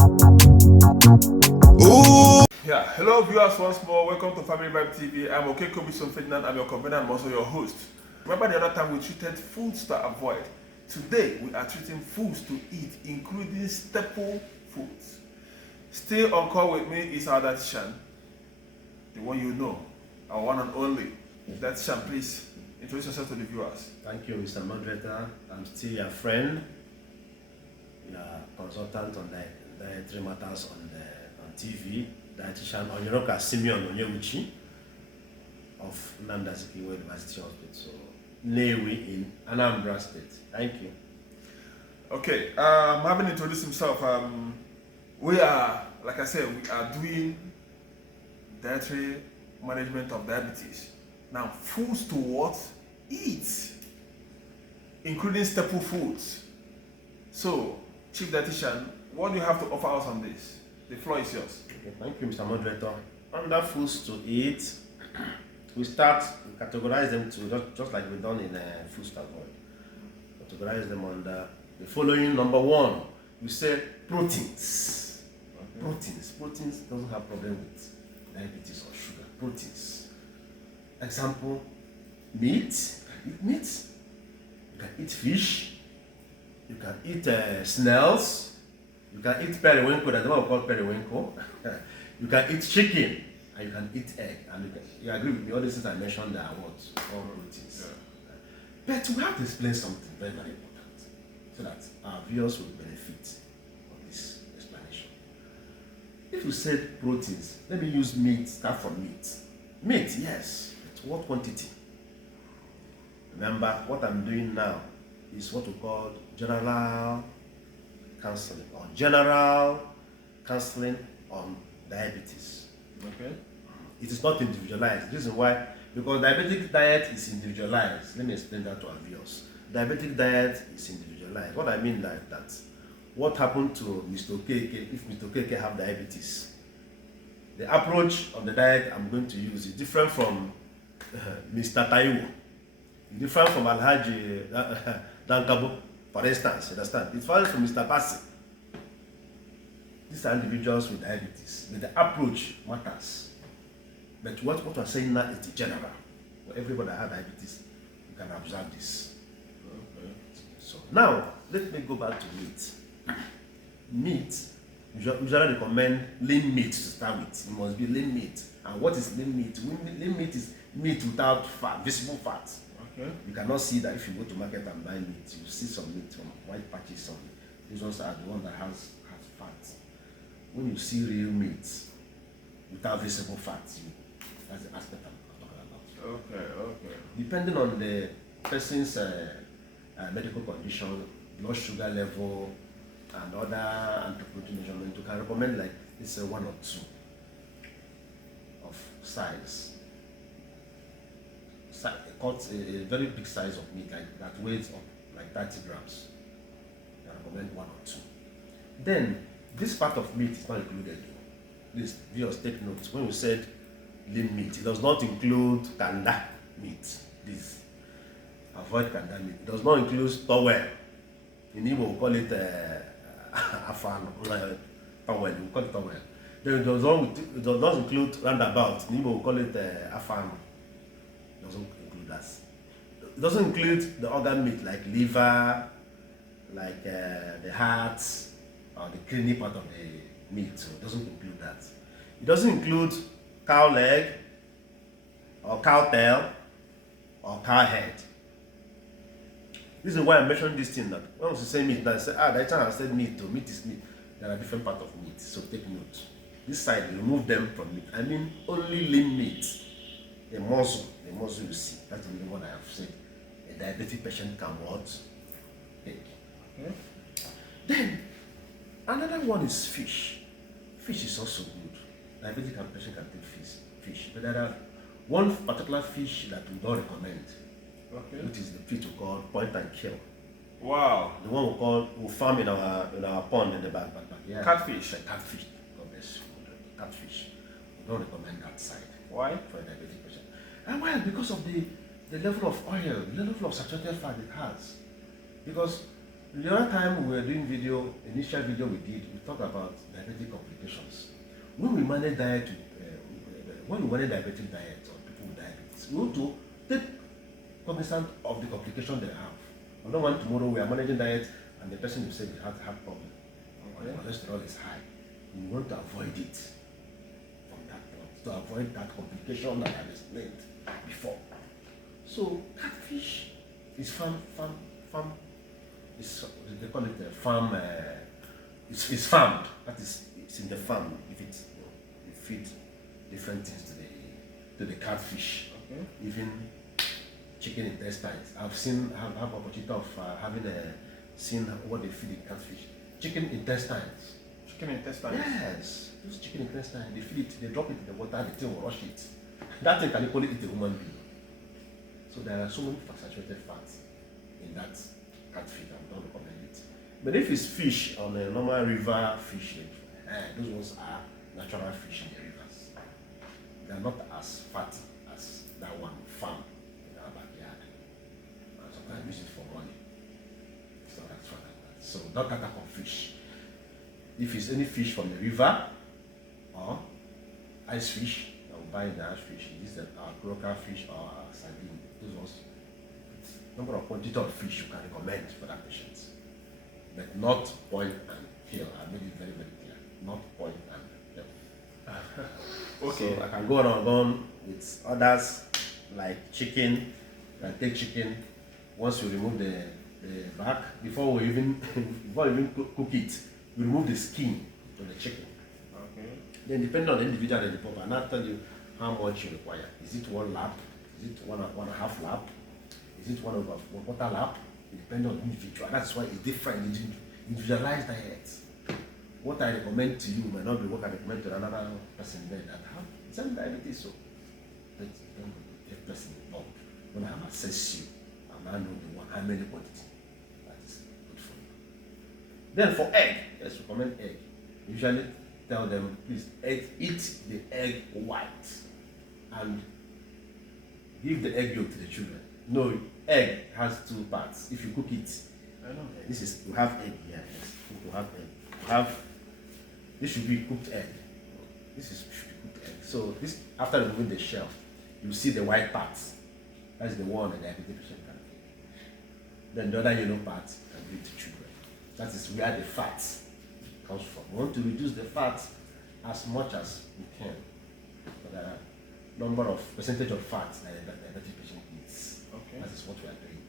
Yeah, hello viewers once more. Welcome to Family Vibe TV. I'm okay Kobison Ferdinand. I'm your convener and also your host. Remember the other time we treated foods to avoid. Today we are treating foods to eat, including staple foods. Still on call with me is our dietitian, the one you know, our one and only. Dietitian, please introduce yourself to the viewers. Thank you, Mr. Moderator. I'm still your friend, your consultant on dietary matters on TV, dietitian Onyoroka Simeon Onyewuchi of Nnamdi Azikiwe University Hospital, so Nnewi in Anambra State. Thank you. Okay, having introduced himself, we are, like I said, we are doing dietary management of diabetes. Now, foods to what? Eat, including staple foods. So, Chief Dietitian, what do you have to offer us on this? The floor is yours. Okay, thank you, Mr. Moderator. Under foods to eat, we categorize them to just like we've done in foods to avoid. Categorize them under the following. Number one, we say proteins. Okay. Proteins doesn't have problem with diabetes or sugar. Proteins. Example, meat. You can eat meat. You can eat fish. You can eat snails. You can eat periwinkle, that's what we call periwinkle. You can eat chicken, and you can eat egg. And you agree with me, all these things I mentioned are what? All proteins. Yeah. But we have to explain something very, very important, so that our viewers will benefit from this explanation. If you said proteins, let me use meat, start from meat. Meat, yes, but what quantity? Remember, what I'm doing now is what we call general counseling or general counseling on diabetes. Okay. It is not individualized. This is why, because diabetic diet is individualized. Let me explain that to our viewers. Diabetic diet is individualized. What I mean that what happened to Mr. Okeke if Mr. Okeke have diabetes? The approach of the diet I'm going to use is different from Mr. Taiwo. Different from Alhaji Dankabo. For instance, understand? It's fine from Mr. Bassi. These are individuals with diabetes, but the approach matters. But what we're saying now is the general. For everybody that has diabetes, you can observe this. Okay. So now, let me go back to meat. Meat, usually recommend lean meat to start with. It must be lean meat. And what is lean meat? Lean meat is meat without fat, visible fat. Okay. You cannot see that if you go to market and buy meat, you see some meat, some white patches, some. These ones are the one that has fat. When you see real meat without visible fat, that's the aspect I'm talking about. Okay. Depending on the person's medical condition, blood sugar level, and other anti-protein measurement, you can recommend like it's a 1 or 2 of size. A very big size of meat like that weighs up like 30 grams. I recommend 1 or 2. Then this part of meat is not included. This viewers take note. When we said lean meat, it does not include kanda meat. This avoid kanda meat. It does not include towel. In Igbo we call it afan towel. We call it towel. Then it does not include roundabout. In Igbo we call it afan. Doesn't include that. It doesn't include the organ meat like liver, like the heart, or the kidney part of the meat. So it doesn't include that. It doesn't include cow leg, or cow tail, or cow head. This is why I mentioned this thing that when we say meat, I say, that time I said meat, though. Meat is meat. There are different parts of meat, so take note. This side, remove them from meat. I mean only lean meat. The muscle you see, that's the one I have said. A diabetic patient can what? Take. Okay. Then, another one is fish. Fish is also good. Diabetic patient can take fish. But there are one particular fish that we don't recommend. Okay. Which is the fish we call point and kill. Wow. The one we farm in our pond in the back. Yeah. Catfish. Catfish. God bless you. Catfish. We don't recommend that side. Why? For a diabetic patient. And why? Because of the level of oil, the level of saturated fat it has. Because The other time we were doing initial video we did, we talked about diabetic complications. When we manage diabetic diet or people with diabetes, we want to take cognizance of the complication they have. I don't want tomorrow we are managing diet and the person will say they have heart problem or the cholesterol is high. We want to avoid it from that point, to avoid that complication that I explained before. So catfish is farm. They call it a farm. It's farmed. That is, it's in the farm. If it's you feed different things to the catfish. Okay. Even chicken intestines. I've have opportunity of seen what they feed the catfish. Chicken intestines. Chicken intestines? Yes. Those chicken intestines, they feed it, they drop it in the water, the thing will rush it. That thing can equally eat a human being. So there are so many saturated fats in that catfish. I don't recommend it. But if it's fish on a normal river fish, those ones are natural fish in the rivers. They are not as fatty as that one farm in our backyard. And sometimes use it for money. So that's what that. So not that type of fish. If it's any fish from the river or ice fish, I will buy the ice fish. This is our croaker fish or our sardine. Those ones. Number of quantity of fish you can recommend for that patient. But not point and kill. I made it very, very clear. Not point and kill. Okay. So I can go on and on with others like chicken. You can take chicken. Once you remove the back, before we even cook it, we remove the skin from the chicken. Okay. Then depending on the individual and the pop, and I'll tell you how much you require. Is it 1 lap? Is it one and a half lap? Is it 1/4 lap? It depends on the individual. That's why it's different. Individualized diet. What I recommend to you might not be what I recommend to another person there that have some diabetes. So let's get person involved. When I assess you, I know how many quantity that is good for you. Then for egg, let's recommend egg. Usually tell them, please eat the egg white and give the egg yolk to the children. No, egg has 2 parts. If you cook it, I know. This is to have egg here. Yes, to have egg. This should be cooked egg. This should be cooked egg. So this, after removing the shell, you see the white parts. That's the one that the diabetic patient can take. Then the other yellow part can give to children. That is where the fat comes from. We want to reduce the fat as much as we can. But there are number of percentage of fat that the diabetic patient eats. Okay. That is what we are doing.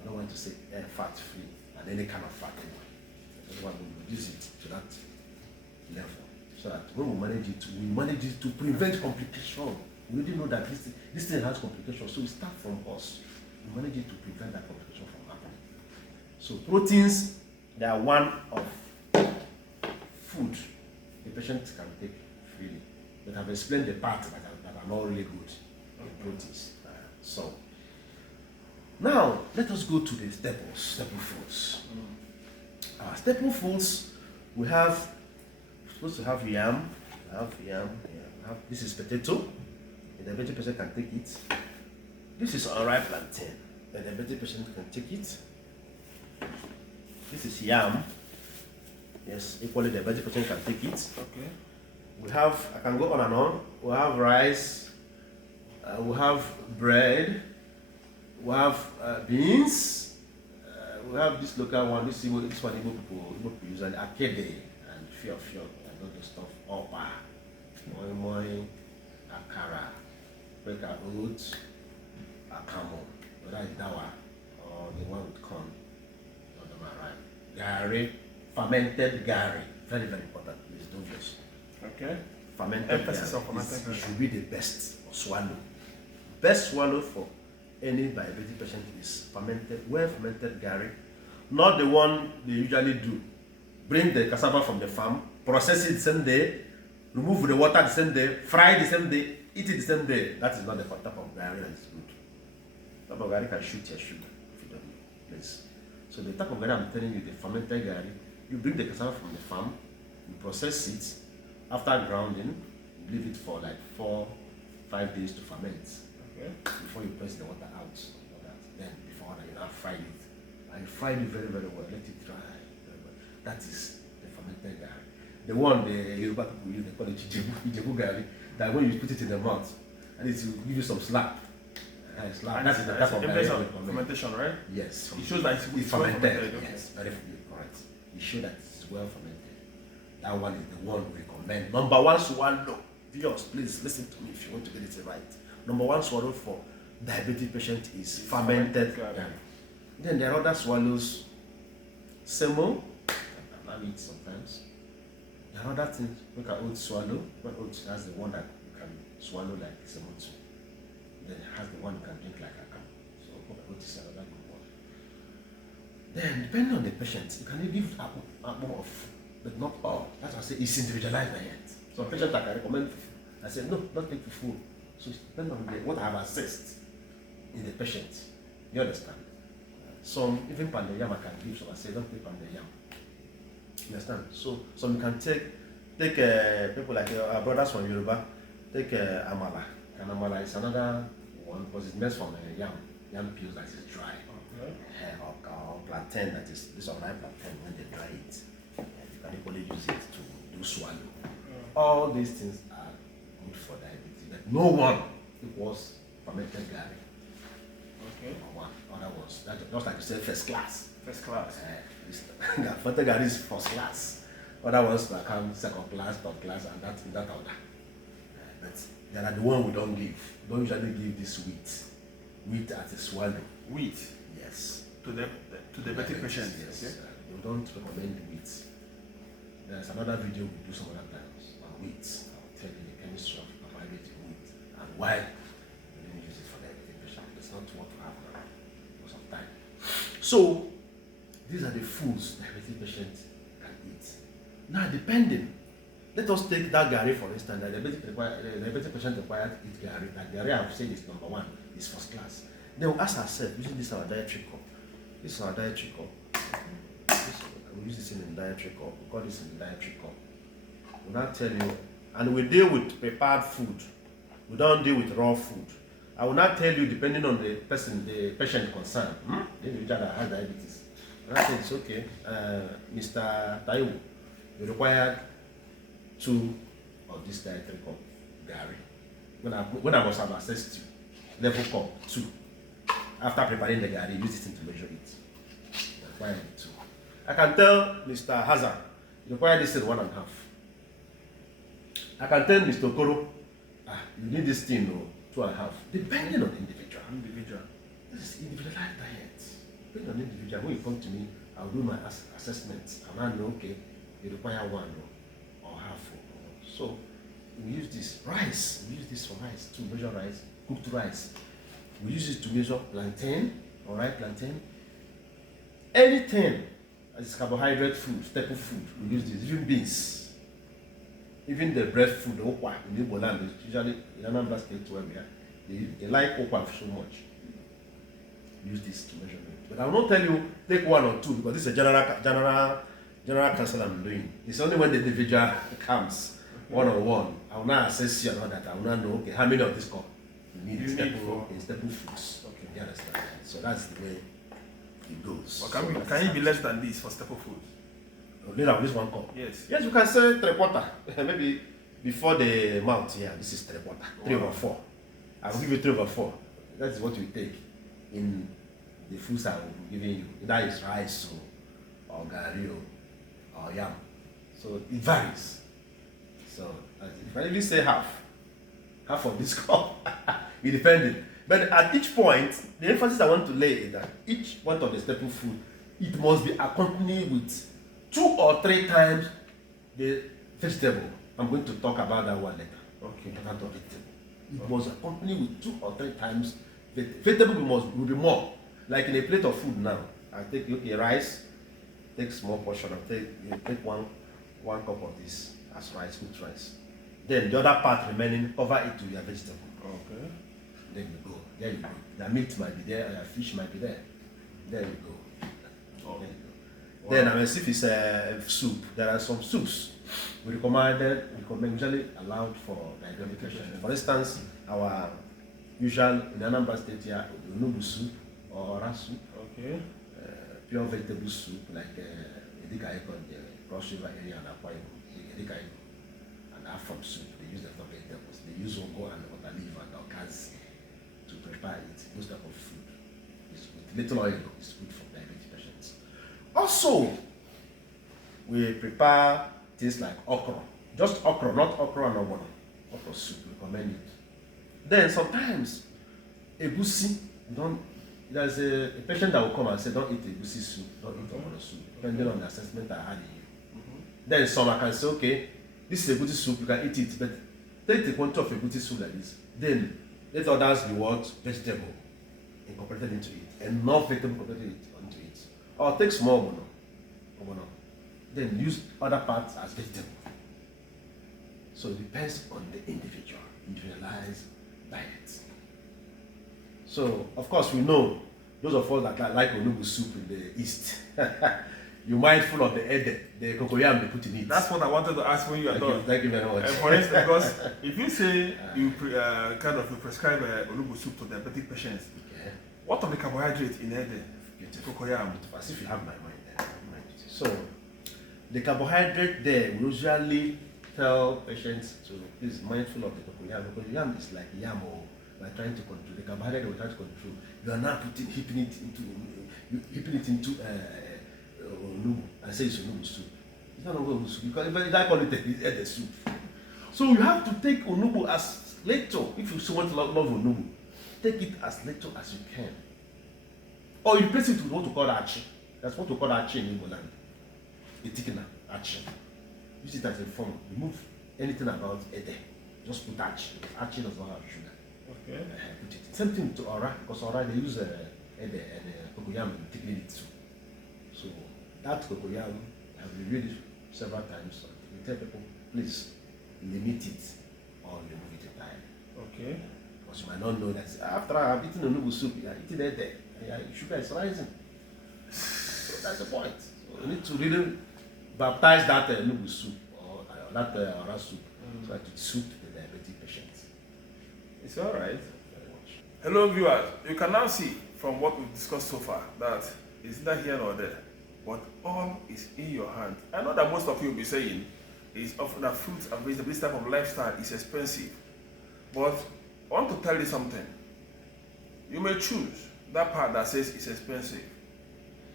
I don't want to say fat free and any kind of fat anyway. I just want to reduce it to that level. So that when we manage it to prevent complication. We already know that this thing has complications, so we start from us. We manage it to prevent that complication from happening. So proteins, they are one of food the patient can take freely. But I've explained the parts that are not really good in proteins. So now let us go to the staple foods. Staple foods, we're supposed to have yam. This is potato. The diabetic patient can take it. This is unripe plantain. The diabetic patient can take it. This is yam. Yes, equally the diabetic patient can take it. Okay. We have, I can go on and on. We have rice. We have bread. We have beans. We have this local one. This one Igbo people use an akede and fiyo. I know the stuff. Opa, moi, akara. Breaker oats, akamo, whether it's dawa or the one with corn, or the right. Gari, fermented gari, very, very important, it's obvious. Okay. Fermented Emphasis gari on fermented gari. should be the best swallow. Best swallow for any diabetic patient is fermented gari, not the one they usually do. Bring the cassava from the farm, process it the same day, remove the water the same day, fry the same day, eat it the same day. That is not the type of gari that is good. The type of gari can shoot your sugar if you don't know. Please. So the type of gari I'm telling you, the fermented gari, you bring the cassava from the farm, you process it. After grounding, you leave it for like 4-5 days to ferment. Okay. Before you press the water out. Then before that, you now fry it I fried it very, very well. Let it dry. That is the fermented gari. The one the Yoruba people use, they call it Ijebu gari. That when you put it in the mouth, and it will give you some slap. And that is the type of gari fermentation, right? Yes. It shows that it's well fermented. Okay. Yes, very correct. It shows that it's well fermented. That one is the one we recommend. Number one swallow. Viewers, please listen to me if you want to get it right. Number one swallow for diabetic patient is fermented gari. Then there are other swallows. Semo, I eat sometimes. There are other things. Look at oat swallow. But oat has the one that you can swallow like semo too. Then it has the one you can drink like a cup. So oat is another good one. Then depending on the patient, you can give apple of, but not all. That's why I say it's individualized diet. Some patients I can recommend fufu. I say no, don't take fufu. So it depends on what I have assessed in the patient. You understand? Some even pounded yam I can give, so I say don't take pounded yam. You understand? So some you can take people like our brothers from Yoruba, take amala. And amala is another one because it's made from yam peels that is dry. Okay. Or plantain that is this ripe plantain when they dry it. You can equally use it to do swallow. All these things are good for diabetes. But no one equals fermented gari. Okay. Or one other ones. That's just like you said, first class. First class. Fermented gari is first class. Other ones will come second class, third class, and that order. But there are the one we don't give. We don't usually give this wheat. Wheat as a swallow. Wheat. Yes. To the diabetic patient. Yes. Okay. We don't recommend wheat. There's another video we do some other times on wheat. I'll tell you the chemistry of carbohydrate wheat and why we didn't use it for diabetic patient. It's not what we have now because of time. So these are the foods diabetic patient can eat. Now depending, let us take that gari for instance. The diabetic patient requires to eat gari. That gari I've said is number one, is first class. Then we'll ask ourselves, using this our dietary cup. This is our dietary cup. We use this in the dietary cup. We call this in the dietary cup. We'll not tell you, and we deal with prepared food. We don't deal with raw food. I will not tell you depending on the patient concerned, the individual that has diabetes. And I say it's okay, Mr. Taiwo, you require 2 of this dietary cup gari. When I was have access to level cup 2, after preparing the gari, use it to measure it. You require 2. I can tell Mr. Hazard, you require this in 1.5. I can tell Mr. Okoro, you need this thing 2.5. Depending on the individual. This is individualized diet. Depending on the individual, when you come to me, I'll do my assessments. And I know, okay, you require 1 or half. So we use this rice. We use this for rice to measure rice, cooked rice. We use it to measure plantain, alright, plantain. Anything as carbohydrate food, staple food, we use this, even beans. Even the bread food, the okwa, in Igbo land, usually in Anambra State where we are, they like okwa so much. We use this to measure it. But I will not tell you take 1 or 2 because this is a general counsel I'm doing. It's only when the individual comes one-on-one, I will not assess you and all that. I will not know, okay, how many of this cup you need in staple foods. Okay. You understand? So that's the way it goes. Well, can it be less than this for staple food? Less than this 1 cup? Yes. Yes, you can say 3/4. Maybe before the mount here, this is 3/4. 3/4. I will give you 3/4. That is what you take in the foods I will be giving you. That is rice or gari or yam. So it varies. So if I even say half of this cup, it depends. But at each point, the emphasis I want to lay is that each point of the staple food, it must be accompanied with 2 or 3 times the vegetable. I'm going to talk about that one later. Okay. It must accompany with 2 or 3 times. Vegetable will be more. Like in a plate of food now, I take rice, take small portion, you take one cup of this as rice, cooked rice. Then the other part remaining, cover it to your vegetable. Okay. Then you go. There you go. The meat might be there, the fish might be there. There you go. Oh. There you go. Wow. Then if it's a soup, there are some soups we usually allowed for diabetic patients. For instance, our usual in Anambra State here, nubu soup or ora soup. Okay. pure vegetable soup like Edikaiko, the Cross River area and Akwa Ibom, Edikaiko, and Afam soup. They use the vegetables. They use ongo and water leaf and okazi to prepare it. Those type of food. It's with little oil. It's good for diabetic patients. Also, we prepare things like okra. Just okra, not okra and obono. Okra soup, we recommend it. Then sometimes, egusi, there's a patient that will come and say, don't eat egusi soup, don't eat obono soup, depending on the assessment I had in you. Then some I can say, okay, this is egusi soup, you can eat it, but take the quantity of egusi soup like this. Then let others be what? Vegetable incorporated into it, enough vegetable incorporated into it. Or take small obono. Then use other parts as vegetable. So it depends on the individualized diet. So of course we know those of us that like onubu soup in the east. You're mindful of the ede, the cocoyam they put in it. That's what I wanted to ask when you are done. Thank you very much. For instance, because if you say you prescribe onubu soup to diabetic patients, Okay. what of the carbohydrate in ede? Cocoyam. As if you have my mind there. So the carbohydrate there, we usually tell patients to please mindful of the cocoyam. Cocoyam is like yam or we're trying to control. The carbohydrate we're trying to control. You are now heaping it into onubu and say it's onubu soup. It's not onubu soup because if I call it the soup. So you have to take onubu as little. If you so want to love onubu, take it as little as you can. Or you place it with what we call achi. That's what we call achi in Igbo land. A thickener, achi. Use it as a form. Remove anything about ede. Just put achi. Achi does not have sugar. Okay. Put it. Same thing to ora, because ora they use ede and cocoyam in thickly it too. So that cocoyam, I have reviewed it several times. We tell people, please limit it or remove it entirely. Okay. Because you might not know that after I have eaten onubu soup, you are eating ede. Sugar is rising. So that's the point. So you need to really baptize that onubu soup or that ora soup so that it suits the diabetic patients. It's all right. Very much. Hello viewers, you can now see from what we've discussed so far that it's neither here nor there, but all is in your hand. I know that most of you will be saying is often that fruits and vegetables, this type of lifestyle is expensive. But I want to tell you something. You may choose that part that says it's expensive.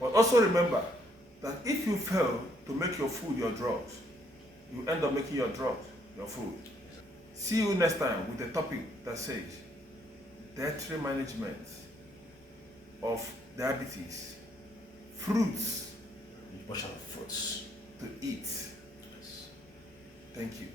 But also remember that if you fail to make your food your drugs, you end up making your drugs your food. See you next time with a topic that says dietary management of diabetes, fruits A portion of fruits. to eat. Yes. Thank you.